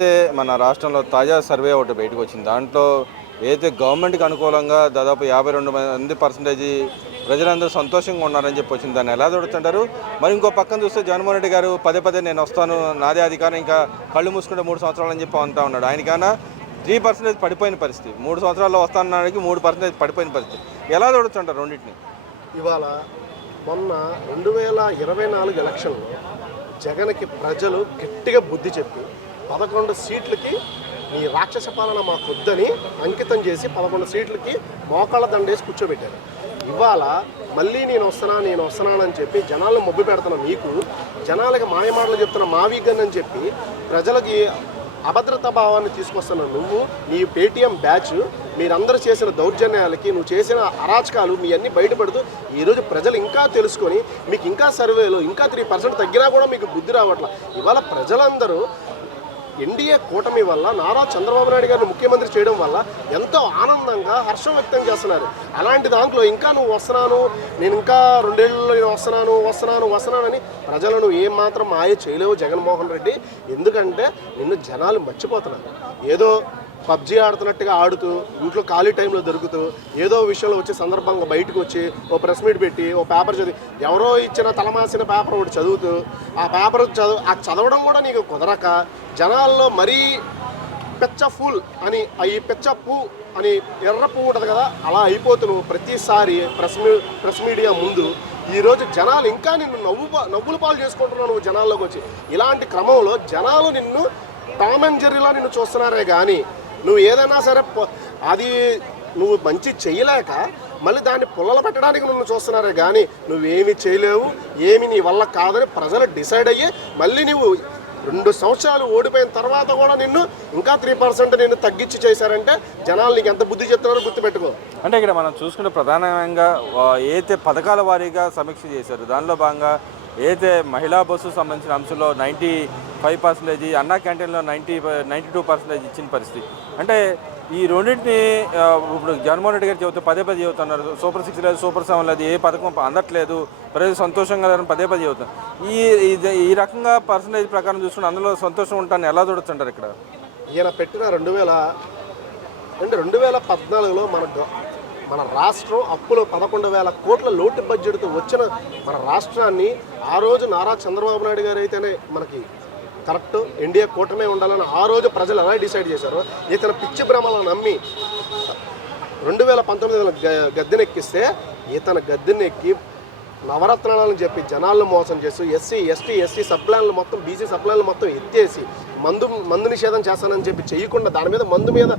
అయితే మన రాష్ట్రంలో తాజా సర్వే ఒకటి బయటకు వచ్చింది. దాంట్లో ఏదైతే గవర్నమెంట్‌కి అనుకూలంగా దాదాపు 52% ప్రజలందరూ సంతోషంగా ఉన్నారని చెప్పి వచ్చింది. దాన్ని ఎలా చూడొచ్చంటారు? మరి ఇంకో పక్కన చూస్తే జగన్మోహన్ రెడ్డి గారు పదే పదే నేను వస్తాను, నాదే అధికారం, ఇంకా కళ్ళు మూసుకుంటే 3 సంవత్సరాలు అని చెప్పి అంటా ఉన్నాడు. ఆయనకన్నా 3% పడిపోయిన పరిస్థితి. 3 సంవత్సరాల్లో వస్తానడానికి 3% పడిపోయిన పరిస్థితి. ఎలా చూడొచ్చంటారు రెండింటిని? ఇవాళ మొన్న 2024 ఎలక్షన్లో జగన్కి ప్రజలు గట్టిగా బుద్ధి చెప్పి 11 సీట్లకి ఈ రాక్షస పాలన మాకొద్దని అంకితం చేసి 11 సీట్లకి మోకాళ్ళ దండేసి కూర్చోబెట్టారు. ఇవాళ మళ్ళీ నేను వస్తున్నానని చెప్పి జనాలను మొబ్బు పెడుతున్న మీకు, జనాలకి మాయమాటలు చెప్తున్న మావీగన్ అని చెప్పి ప్రజలకి అభద్రతా భావాన్ని తీసుకొస్తున్న నువ్వు, నీ పేటీఎం బ్యాచ్, మీరందరూ చేసిన దౌర్జన్యాలకి, నువ్వు చేసిన అరాచకాలు మీ అన్నీ బయటపడుతూ ఈరోజు ప్రజలు ఇంకా తెలుసుకొని మీకు ఇంకా సర్వేలో ఇంకా 3% తగ్గినా కూడా మీకు బుద్ధి రావట్ల. ఇవాళ ప్రజలందరూ ఎన్డీఏ కూటమి వల్ల నారా చంద్రబాబు నాయుడు గారిని ముఖ్యమంత్రి చేయడం వల్ల ఎంతో ఆనందంగా హర్షం వ్యక్తం చేస్తున్నారు. అలాంటి దాంట్లో ఇంకా నువ్వు వస్తున్నాను, నేను ఇంకా 2 ఏళ్ళలో నేను వస్తున్నానని ప్రజలను ఏమాత్రం మాయ చేయలేవు జగన్మోహన్ రెడ్డి. ఎందుకంటే నిన్ను జనాలు మర్చిపోతున్నారు. ఏదో పబ్జీ ఆడుతున్నట్టుగా ఆడుతూ, ఇంట్లో ఖాళీ టైంలో దొరుకుతూ, ఏదో విషయంలో వచ్చే సందర్భంగా బయటకు వచ్చి ఓ ప్రెస్ మీట్ పెట్టి ఓ పేపర్ చదివి, ఎవరో ఇచ్చిన తలమాసిన పేపర్ ఒకటి చదువుతూ, ఆ పేపర్ చదవడం కూడా నీకు కుదరక జనాల్లో మరీ పెచ్చ ఫుల్ అని, ఈ పెచ్చ పువ్వు అని ఎర్ర పువ్వు ఉంటుంది కదా, అలా అయిపోతున్నావు ప్రతిసారి ప్రెస్ మీడియా ముందు. ఈరోజు జనాలు ఇంకా నిన్ను నవ్వుల పాలు చేసుకుంటున్నావు నువ్వు జనాల్లోకి వచ్చి. ఇలాంటి క్రమంలో జనాలు నిన్ను టామ్ అండ్ జెర్రీలా నిన్ను చూస్తున్నారే కానీ నువ్వు ఏదైనా సరే అది నువ్వు మంచి చేయలేక మళ్ళీ దాన్ని పుల్లలు పెట్టడానికి నువ్వు చూస్తున్నారే కానీ నువ్వేమి చేయలేవు, ఏమి నీ వల్ల కాదని ప్రజలు డిసైడ్ అయ్యి మళ్ళీ నువ్వు 2 సంవత్సరాలు ఓడిపోయిన తర్వాత కూడా నిన్ను ఇంకా 3% నిన్ను తగ్గించి చేశారంటే జనాలు నీకు ఎంత బుద్ధి చెప్తున్నారో గుర్తుపెట్టుకో. అంటే ఇక్కడ మనం చూసుకుంటే ప్రధానంగా ఏదైతే పథకాల వారీగా సమీక్ష చేశారు, దానిలో భాగంగా ఏదైతే మహిళా బస్సు సంబంధించిన అంశంలో 95%, అన్నా క్యాంటీన్లో 92% ఇచ్చిన పరిస్థితి. అంటే ఈ రెండింటిని ఇప్పుడు జగన్మోహన్ రెడ్డి గారు చెబుతూ పదే చెబుతున్నారు, సూపర్ 6 లేదు, సూపర్ 7 లేదు, ఏ పథకం అందట్లేదు, ప్రజలు సంతోషంగా లేదని పదే చెబుతున్నారు. ఈ రకంగా పర్సంటేజ్ ప్రకారం చూసుకుంటే అందులో సంతోషం ఉంటాను ఎలా చూడొచ్చు అంటారు? ఇక్కడ ఈయన పెట్టిన 2014లో మన రాష్ట్రం అప్పులో 11,000 కోట్ల లోటు బడ్జెట్తో వచ్చిన మన రాష్ట్రాన్ని ఆ రోజు నారా చంద్రబాబు నాయుడు గారు అయితేనే మనకి కరెక్ట్ ఎన్డీఏ కూటమే ఉండాలని ఆ రోజు ప్రజలు ఎలా డిసైడ్ చేశారో, ఇతను పిచ్చి భ్రమలను నమ్మి 2019 గద్దెనెక్కిస్తే ఇతను గద్దెనెక్కి నవరత్నాలను చెప్పి జనాలను మోసం చేస్తూ ఎస్సీ సబ్ప్లాన్లు మొత్తం, బీసీ సబ్ప్లాన్లు మొత్తం ఎత్తేసి మందు నిషేధం చేస్తానని చెప్పి చేయకుండా దాని మీద మందు మీద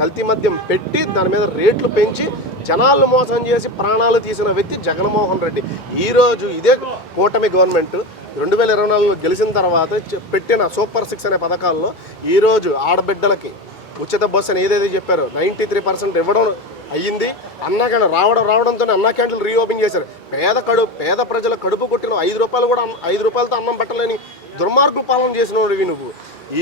కల్తీ మద్యం పెట్టి దాని మీద రేట్లు పెంచి జనాలను మోసం చేసి ప్రాణాలు తీసిన వ్యక్తి జగన్మోహన్ రెడ్డి. ఈరోజు ఇదే కూటమి గవర్నమెంట్ 2024లో గెలిచిన తర్వాత పెట్టిన సూపర్ 6 అనే పథకాల్లో ఈరోజు ఆడబిడ్డలకి ఉచిత బస్సు అని ఏదైతే చెప్పారో 93% ఇవ్వడం అయ్యింది. అన్నగానే రావడంతో అన్నా క్యాంటీన్లు రీఓపెన్ చేశారు. పేద ప్రజల కడుపు కొట్టిన 5 రూపాయలు కూడా 5 రూపాయలతో అన్నం పెట్టలేని దుర్మార్గు పాలన చేసినవి నువ్వు.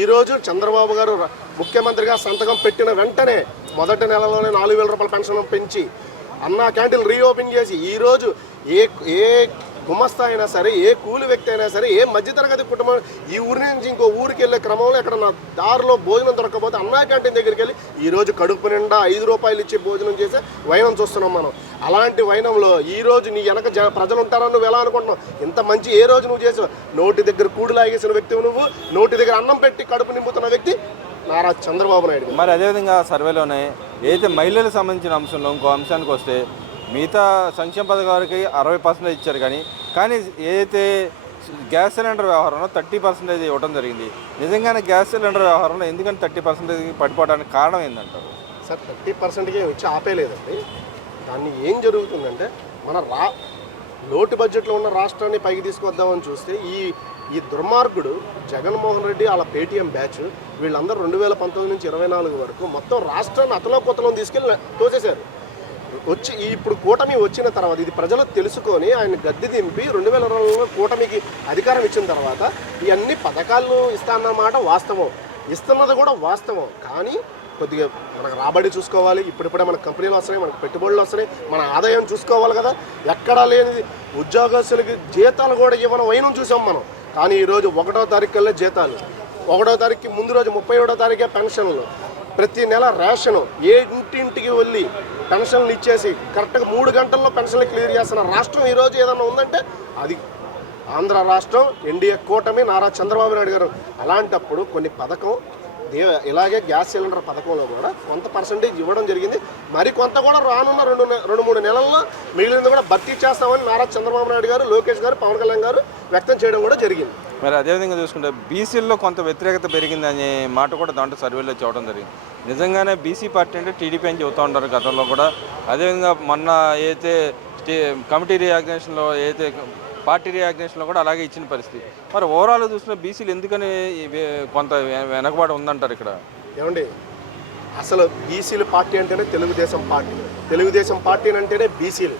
ఈరోజు చంద్రబాబు గారు ముఖ్యమంత్రిగా సంతకం పెట్టిన వెంటనే మొదటి నెలలోనే 4,000 రూపాయల పెన్షన్ పెంచి అన్నా క్యాంటీన్లు రీఓపెన్ చేసి ఈరోజు ఏ గుమస్తా అయినా సరే, ఏ కూలి వ్యక్తి అయినా సరే, ఏ మధ్యతరగతి కుటుంబం ఈ ఊరి నుంచి ఇంకో ఊరికి వెళ్ళే క్రమంలో ఎక్కడ నా దారిలో భోజనం దొరకకపోతే అన్నా క్యాంటీన్ దగ్గరికి వెళ్ళి ఈరోజు కడుపు నిండా 5 రూపాయలు ఇచ్చి భోజనం చేసే వైనం చూస్తున్నాం మనం. అలాంటి వైనంలో ఈరోజు నీ వెనక ప్రజలు ఉంటారని నువ్వు ఎలా అనుకుంటున్నావు? ఇంత మంచి ఏ రోజు నువ్వు చేసావు? నోటి దగ్గర కూడు లాగేసిన వ్యక్తి నువ్వు, నోటి దగ్గర అన్నం పెట్టి కడుపు నింపుతున్న వ్యక్తి నారా చంద్రబాబు నాయుడు. మరి అదేవిధంగా సర్వేలోనే ఏదైతే మహిళలకు సంబంధించిన అంశంలో ఇంకో అంశానికి వస్తే మిగతా సంక్షేమ పథకాలకి 60% ఇచ్చారు, కానీ ఏదైతే గ్యాస్ సిలిండర్ వ్యవహారంలో 30% ఇవ్వడం జరిగింది. నిజంగానే గ్యాస్ సిలిండర్ వ్యవహారంలో ఎందుకని 30% పడిపోవడానికి కారణం ఏంటంటారు? సార్ 30%కి వచ్చి ఆపేలేదండి. దాన్ని ఏం జరుగుతుందంటే మన లోటు బడ్జెట్లో ఉన్న రాష్ట్రాన్ని పైకి తీసుకొద్దామని చూస్తే ఈ దుర్మార్గుడు జగన్మోహన్ రెడ్డి వాళ్ళ పేటీఎం బ్యాచ్ వీళ్ళందరూ 2019 నుంచి 2024 వరకు మొత్తం రాష్ట్రాన్ని అతలోకొతలం తీసుకెళ్ళి తోసేశారు. ఇప్పుడు కూటమి వచ్చిన తర్వాత ఇది ప్రజలు తెలుసుకొని ఆయన గద్దె దింపి 2020లో కూటమికి అధికారం ఇచ్చిన తర్వాత ఈ అన్ని పథకాలు ఇస్తానన్నమాట వాస్తవం, ఇస్తున్నది కూడా వాస్తవం. కానీ కొద్దిగా మనకు రాబడి చూసుకోవాలి, ఇప్పుడిప్పుడే మనకు కంపెనీలు వస్తున్నాయి, మనకు పెట్టుబడులు వస్తున్నాయి, మన ఆదాయం చూసుకోవాలి కదా. ఎక్కడా లేనిది ఉద్యోగస్తులకి జీతాలు కూడా ఇవ్వని వైనం చూసాం మనం. కానీ ఈరోజు 1వ తారీఖు కల్లా జీతాలు 1వ తారీఖుకి ముందు రోజు 31వ తారీఖే పెన్షన్లు, ప్రతి నెల రేషను, ఏ ఇంటింటికి వెళ్ళి పెన్షన్లు ఇచ్చేసి కరెక్ట్గా 3 గంటల్లో పెన్షన్లు క్లియర్ చేస్తున్న రాష్ట్రం ఈరోజు ఏదైనా ఉందంటే అది ఆంధ్ర రాష్ట్రం, ఎన్డీఏ కూటమి, నారా చంద్రబాబు నాయుడు గారు. అలాంటప్పుడు కొన్ని పథకం ఇలాగే గ్యాస్ సిలిండర్ పథకంలో కూడా కొంత పర్సంటేజ్ ఇవ్వడం జరిగింది. మరి కొంత కూడా రానున్న 2-3 నెలల్లో మిగిలింది కూడా భర్తీ చేస్తామని నారా చంద్రబాబు నాయుడు గారు, లోకేష్ గారు, పవన్ కళ్యాణ్ గారు వ్యక్తం చేయడం కూడా జరిగింది. మరి అదేవిధంగా చూసుకుంటే బీసీల్లో కొంత వ్యతిరేకత పెరిగిందనే మాట కూడా దాంట్లో సర్వేలో చూడడం జరిగింది. నిజంగానే బీసీ పార్టీ అంటే టీడీపీ అని చెబుతూ ఉంటారు గతంలో కూడా. అదేవిధంగా మొన్న అయితే కమిటీ రియాగ్నేషన్లో అయితే పార్టీ రియాగ్నేషన్లో కూడా అలాగే ఇచ్చిన పరిస్థితి. మరి ఓవరాల్ చూసిన బీసీలు ఎందుకని కొంత వెనకబాటు ఉందంటారు ఇక్కడ? ఏమండి, అసలు బీసీలు పార్టీ అంటేనే తెలుగుదేశం పార్టీ, తెలుగుదేశం పార్టీ అంటేనే బీసీలు.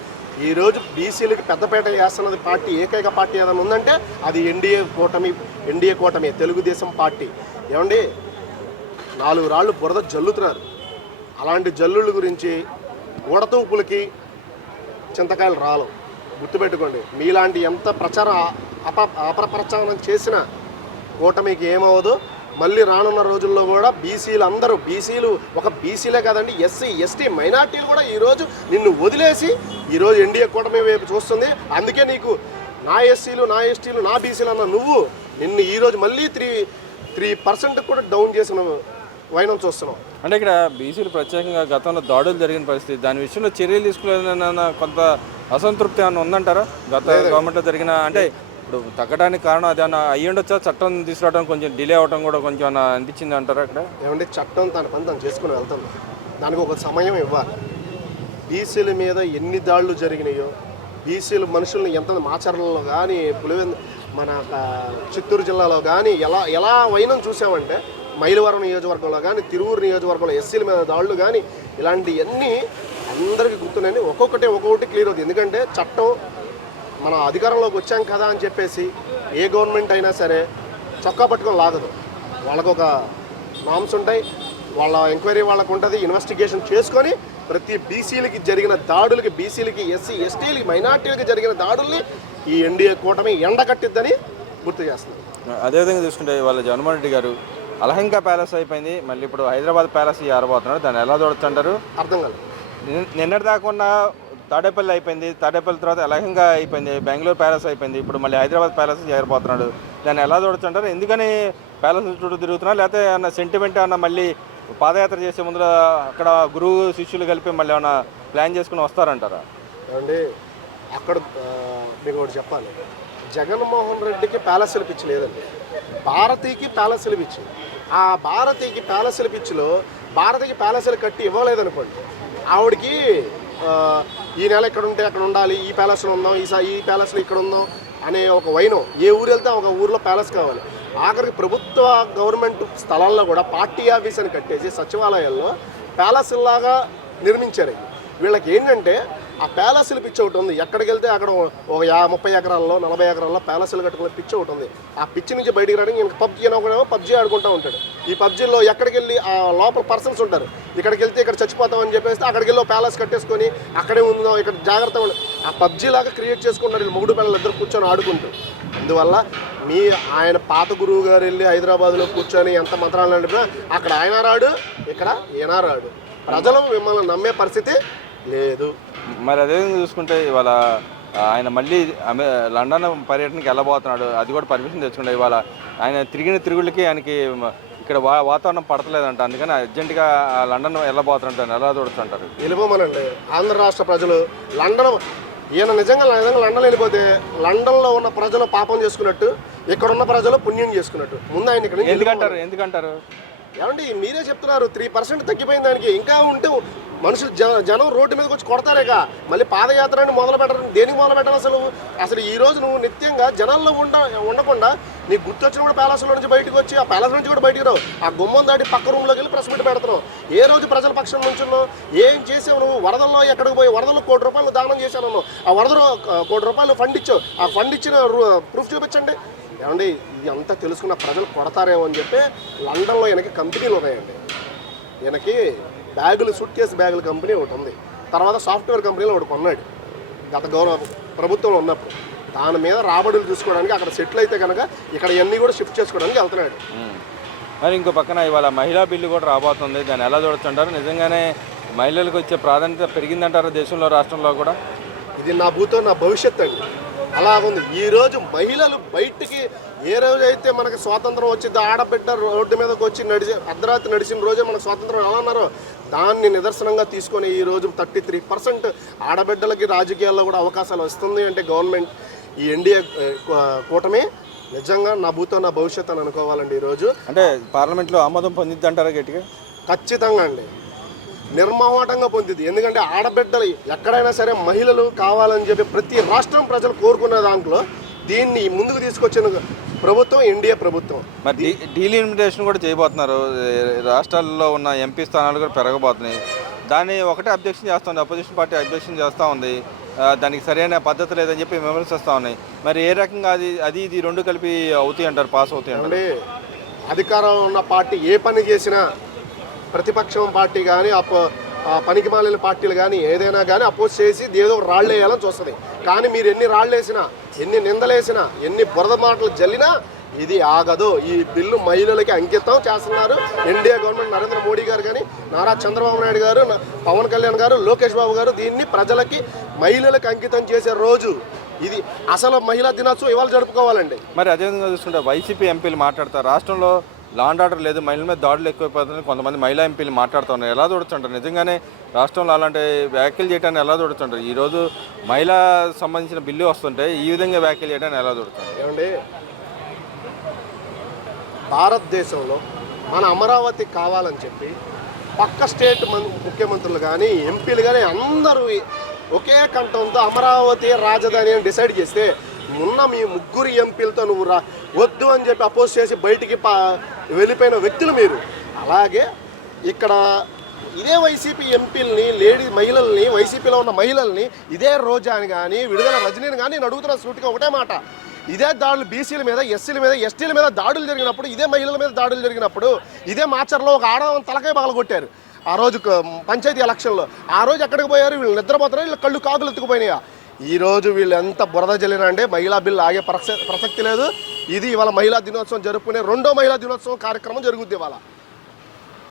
ఈరోజు బీసీలకి పెద్దపేట వేస్తున్నది పార్టీ, ఏకైక పార్టీ ఏదైనా ఉందంటే అది ఎన్డీఏ కూటమి తెలుగుదేశం పార్టీ. ఏమండి, 4 రాళ్ళు బురద జల్లుతున్నారు. అలాంటి జల్లుల గురించి ఊడతూపులకి చింతకాయలు రాలు, గుర్తుపెట్టుకోండి. మీలాంటి ఎంత అపప్రచారం చేసినా కూటమికి ఏమవ్వదు. మళ్ళీ రానున్న రోజుల్లో కూడా బీసీలు ఒక బీసీలే కాదండి, ఎస్సీ ఎస్టీ మైనార్టీలు కూడా ఈరోజు నిన్ను వదిలేసి ఈరోజు ఎన్డీఏ కూటమి వైపు చూస్తుంది. అందుకే నీకు నా ఎస్సీలు, నా ఎస్టీలు, నా బీసీలు అన్న నిన్ను ఈరోజు మళ్ళీ 3% కూడా డౌన్ చేసిన వైనం చూస్తున్నాం. అంటే ఇక్కడ బీసీలు ప్రత్యేకంగా గతంలో దాడులు జరిగిన పరిస్థితి, దాని విషయంలో చర్యలు తీసుకోలేదన్న కొంత అసంతృప్తి ఏమైనా ఉందంటారా? గత గవర్నమెంట్లో జరిగిన అంటే ఇప్పుడు తగ్గడానికి కారణం అది అన్న అయ్యి ఉండొచ్చా? చట్టం తీసుకురావడం కొంచెం డిలే అవడం కూడా కొంచెం అనిపించింది అంటారా అక్కడ? ఏమంటే చట్టం తన పని తను చేసుకుని వెళ్తుంది, దానికి ఒక సమయం ఇవ్వాలి. బీసీల మీద ఎన్ని దాడులు జరిగినాయో, బీసీలు మనుషుల్ని ఎంత మాచర్లలో కానీ, మన చిత్తూరు జిల్లాలో కానీ ఎలా వైనం చూసామంటే, మైలవరం నియోజకవర్గంలో కానీ, తిరువూరు నియోజకవర్గంలో ఎస్సీల మీద దాడులు కానీ, ఇలాంటివన్నీ అందరికీ గుర్తున్నాయని ఒక్కొక్కటి క్లియర్ అవుతుంది. ఎందుకంటే చట్టం మనం అధికారంలోకి వచ్చాం కదా అని చెప్పేసి ఏ గవర్నమెంట్ అయినా సరే చొక్కా పట్టుకొని లాగదు. వాళ్ళకు ఒక నామ్స్ ఉంటాయి, వాళ్ళ ఎంక్వైరీ వాళ్ళకు ఉంటుంది. ఇన్వెస్టిగేషన్ చేసుకొని ప్రతి బీసీలకి జరిగిన దాడులకి, బీసీలకి, ఎస్సీ ఎస్టీలకి, మైనార్టీలకి జరిగిన దాడుల్ని ఈ ఎన్డీఏ కూటమి ఎండకట్టిద్దని గుర్తు చేస్తుంది. అదేవిధంగా చూసుకుంటే వాళ్ళ జగన్మోహన్ రెడ్డి గారు అలహంకా ప్యాలెస్ అయిపోయింది, మళ్ళీ ఇప్పుడు హైదరాబాద్ ప్యాలెస్ ఆరబోతున్నారు. దాన్ని ఎలా చూడొచ్చు అంటారు? అర్థం కాదు. నిన్నటి దాకా తాడేపల్లి అయిపోయింది, తాడేపల్లి తర్వాత అలహంగా అయిపోయింది, బెంగళూరు ప్యాలెస్ అయిపోయింది, ఇప్పుడు మళ్ళీ హైదరాబాద్ ప్యాలెస్ చేరబోతున్నాడు. దాన్ని ఎలా చూడొచ్చు అంటారు? ఎందుకని ప్యాలెస్ చుట్టూ తిరుగుతున్నారు? లేకపోతే ఏమన్నా సెంటిమెంట్ ఏమన్నా మళ్ళీ పాదయాత్ర చేసే ముందు అక్కడ గురువు శిష్యులు కలిపి మళ్ళీ ఏమన్నా ప్లాన్ చేసుకుని వస్తారంటారా? ఏమండి, అక్కడ మీకు ఒకటి చెప్పాలి. జగన్మోహన్ రెడ్డికి ప్యాలెస్ల పిచ్చి లేదండి, భారతీకి ప్యాలెస్ల పిచ్చి. ఆ భారతీకి ప్యాలెస్ల పిచ్చిలో భారతీకి ప్యాలెస్లు కట్టి ఇవ్వలేదనుకోండి, ఆవిడకి ఈ నెల ఇక్కడ ఉంటే అక్కడ ఉండాలి, ఈ ప్యాలెస్లో ఉందాం, ఈ ప్యాలెస్లో ఇక్కడ ఉందాం అనే ఒక వైనం. ఏ ఊరు వెళ్తే ఒక ఊర్లో ప్యాలెస్ కావాలి. ఆఖరికి ప్రభుత్వ గవర్నమెంట్ స్థలాల్లో కూడా పార్టీ ఆఫీస్ అని కట్టేసి సచివాలయాల్లో ప్యాలెస్లాగా నిర్మించారు. వీళ్ళకి ఏంటంటే ఆ ప్యాలెస్లు పిచ్చి ఒకటి ఉంది. ఎక్కడికి వెళ్తే అక్కడ ఒక 30 ఎకరాల్లో 40 ఎకరాల్లో ప్యాలెస్లు కట్టుకునే పిచ్చి ఒకటి ఉంది. ఆ పిచ్చి నుంచి బయటికి రావడానికి ఈయన పబ్జీ అని ఒకడేమో పబ్జీ ఆడుకుంటూ ఉంటాడు. ఈ పబ్జీలో ఎక్కడికి వెళ్ళి ఆ లోపల పర్సన్స్ ఉంటారు, ఇక్కడికి వెళ్తే ఇక్కడ చచ్చిపోతామని చెప్పేసి అక్కడికి వెళ్ళి ప్యాలెస్ కట్టేసుకొని అక్కడే ఉందాం, ఇక్కడ జాగ్రత్తగా ఉండి ఆ పబ్జీ లాగా క్రియేట్ చేసుకుంటారు వీళ్ళు మొగుడు పిల్లలు ఇద్దరు కూర్చొని ఆడుకుంటూ. అందువల్ల ఆయన పాత గురువు గారు వెళ్ళి హైదరాబాద్లో కూర్చొని ఎంత మంత్రాలు నడిపినా అక్కడ ఆయన రాడు, ఇక్కడ ఈయన రాడు. ప్రజలు మిమ్మల్ని నమ్మే పరిస్థితి లేదు. మరి అదేవిధంగా చూసుకుంటే ఇవాళ ఆయన మళ్ళీ లండన్ పర్యటనకి వెళ్ళబోతున్నాడు, అది కూడా పర్మిషన్ తెచ్చుకుంటే ఇవాళ ఆయన తిరిగిన తిరుగుళ్ళకి ఆయనకి ఇక్కడ వాతావరణం పడతలేదంట, అందుకని అర్జెంటుగా లండన్ వెళ్ళబోతున్నాడు. దాన్ని ఎలా చూడొచ్చు? వెళ్ళిపోమనండి ఆంధ్ర రాష్ట్ర ప్రజలు. ఈయన నిజంగా లండన్ వెళ్ళిపోతే లండన్లో ఉన్న ప్రజలు పాపం చేసుకున్నట్టు, ఇక్కడ ఉన్న ప్రజలు పుణ్యం చేసుకున్నట్టు. ముందు ఆయన ఇక్కడ ఎందుకంటారు? ఏమండి, మీరే చెప్తున్నారు 3% తగ్గిపోయిన దానికి. ఇంకా ఉంటే మనుషులు జనం రోడ్డు మీదకి వచ్చి కొడతారేగా, మళ్ళీ పాదయాత్రని మొదలు పెట్టడం దేనికి మొదలు పెట్టాలి? అసలు ఈ రోజు నువ్వు నిత్యంగా జనాల్లో ఉండకుండా నీకు గుర్తొచ్చినప్పుడు ప్యాలెస్లో నుంచి బయటకు వచ్చి ఆ ప్యాలెస్ నుంచి కూడా బయటకు రావు, ఆ గుమ్మం దాటి పక్క రూమ్లోకి వెళ్ళి ప్రెస్ మీట్ పెడుతున్నావు. ఏ రోజు ప్రజల పక్షం నుంచున్నావు? ఏం చేసావు నువ్వు? వరదల్లో ఎక్కడికి పోయి వరదలు ₹1 కోటి దానం చేశాను, ఆ వరదలో ₹1 కోటి ఫండ్ ఇచ్చావు, ఆ ఫండ్ ఇచ్చిన ప్రూఫ్ చూపించండి. ఏమండి, ఇది అంతా తెలుసుకున్న ప్రజలు కొడతారేమో అని చెప్పి లండన్లో ఈయనకి కంపెనీలు ఉన్నాయండి. ఈయనకి సూట్ కేసు బ్యాగుల కంపెనీ ఒకటి ఉంది, తర్వాత సాఫ్ట్వేర్ కంపెనీలో ఒకటి కొన్నాడు గత ప్రభుత్వంలో ఉన్నప్పుడు. దాని మీద రాబడులు చూసుకోవడానికి అక్కడ సెటిల్ అయితే కనుక ఇక్కడ ఇవన్నీ కూడా షిఫ్ట్ చేసుకోవడానికి వెళ్తున్నాడు. మరి ఇంకో పక్కన ఇవాళ మహిళా బిల్లు కూడా రాబోతుంది, దాన్ని ఎలా చూడొచ్చంటారు? నిజంగానే మహిళలకు వచ్చే ప్రాధాన్యత పెరిగిందంటారు దేశంలో, రాష్ట్రంలో కూడా? ఇది నా భూతో నా భవిష్యత్ అండి. అలాగుంది ఈరోజు మహిళలు బయటికి ఏ రోజైతే మనకి స్వాతంత్రం వచ్చిందో, ఆడబిడ్డ రోడ్డు మీదకి వచ్చి అర్ధరాత్రి నడిచిన రోజే మనకు స్వాతంత్రం ఎలా అన్నారో దాన్ని నిదర్శనంగా తీసుకొని ఈరోజు 33% ఆడబిడ్డలకి రాజకీయాల్లో కూడా అవకాశాలు వస్తుంది అంటే గవర్నమెంట్ ఈ ఎన్డీఏ కూటమి నిజంగా నా భూతో నా భవిష్యత్ అని అనుకోవాలండి. ఈరోజు అంటే పార్లమెంట్లో ఆమోదం పొందిద్ది అంటారా గట్టిగా? ఖచ్చితంగా అండి, నిర్మోహమాటంగా పొందింది. ఎందుకంటే ఆడబిడ్డలు ఎక్కడైనా సరే మహిళలు కావాలని చెప్పి ప్రతి రాష్ట్రం ప్రజలు కోరుకునే దాంట్లో దీన్ని ముందుకు తీసుకొచ్చిన ప్రభుత్వం ఎన్డీఏ ప్రభుత్వం. మరి డీలిమిటేషన్ కూడా చేయబోతున్నారు, రాష్ట్రాల్లో ఉన్న ఎంపీ స్థానాలు కూడా పెరగబోతున్నాయి. దాన్ని ఒకటే అబ్జెక్షన్ చేస్తుంది, అపోజిషన్ పార్టీ అబ్జెక్షన్ చేస్తూ ఉంది, దానికి సరైన పద్ధతి లేదని చెప్పి విమర్శిస్తూ ఉన్నాయి. మరి ఏ రకంగా ఇది రెండు కలిపి అవుతాయి అంటారు, పాస్ అవుతాయి అంటే? అధికారం ఉన్న పార్టీ ఏ పని చేసినా ప్రతిపక్షం పార్టీ కానీ పనికి మాలిన పార్టీలు కానీ ఏదైనా కానీ అపోజ్ చేసి ఏదో రాళ్ళు వేయాలని చూస్తుంది. కానీ మీరు ఎన్ని రాళ్ళు వేసినా, ఎన్ని నిందలేసినా, ఎన్ని బురద మాటలు జల్లినా ఇది ఆగదు. ఈ బిల్లు మహిళలకి అంకితం చేస్తున్నారు ఎన్డీఏ గవర్నమెంట్, నరేంద్ర మోడీ గారు కానీ, నారా చంద్రబాబు నాయుడు గారు, పవన్ కళ్యాణ్ గారు, లోకేష్ బాబు గారు దీన్ని ప్రజలకి మహిళలకు అంకితం చేసే రోజు ఇది. అసలు మహిళా దినోత్సవం ఇవాళ జరుపుకోవాలండి. మరి అదేవిధంగా చూస్తుంటే వైసీపీ ఎంపీలు మాట్లాడతారు, రాష్ట్రంలో లా అండ్ ఆర్డర్ లేదు, మహిళల మీద దాడులు ఎక్కువైపోతుంది, కొంతమంది మహిళా ఎంపీలు మాట్లాడుతున్నారు. ఎలా చూడొచ్చుంటారు నిజంగానే రాష్ట్రంలో అలాంటి వ్యాఖ్యలు చేయడానికి? ఎలా చూడొచ్చుంటారు? ఈరోజు మహిళా సంబంధించిన బిల్లు వస్తుంటే ఈ విధంగా వ్యాఖ్యలు చేయడానికి ఎలా చూడొచ్చు? ఏమండి, భారతదేశంలో మన అమరావతి కావాలని చెప్పి పక్క స్టేట్ ముఖ్యమంత్రులు కానీ ఎంపీలు కానీ అందరూ ఒకే కంఠంతో అమరావతి రాజధాని అని డిసైడ్ చేస్తే మొన్న మీ ముగ్గురు ఎంపీలతో నువ్వు వద్దు అని చెప్పి అపోజ్ చేసి బయటికి వెళ్ళిపోయిన వ్యక్తులు మీరు. అలాగే ఇక్కడ ఇదే వైసీపీ ఎంపీలని, మహిళల్ని, వైసీపీలో ఉన్న మహిళల్ని, ఇదే రోజాని కానీ విడుదల రజనీని కానీ నేను అడుగుతున్న సూటిగా ఒకటే మాట, ఇదే దాడులు బీసీల మీద, ఎస్సీల మీద, ఎస్టీల మీద దాడులు జరిగినప్పుడు, ఇదే మహిళల మీద దాడులు జరిగినప్పుడు, ఇదే మాచర్లో ఒక ఆడవాళ్ళని తలకాయ పగలగొట్టారు ఆ రోజు పంచాయతీ ఎలక్షన్లో. ఆ రోజు ఎక్కడికి పోయారు? వీళ్ళు నిద్రపోతారు, వీళ్ళు కళ్ళు కాకులు ఎత్తుకుపోయినాయా? ఈరోజు వీళ్ళు ఎంత బురద జల్లినా అంటే మహిళా బిల్లు ఆగే ప్రసక్తి లేదు. ఇది ఇవాళ మహిళా దినోత్సవం జరుపుకునే రెండో మహిళా దినోత్సవం కార్యక్రమం జరుగుద్ది ఇవాళ.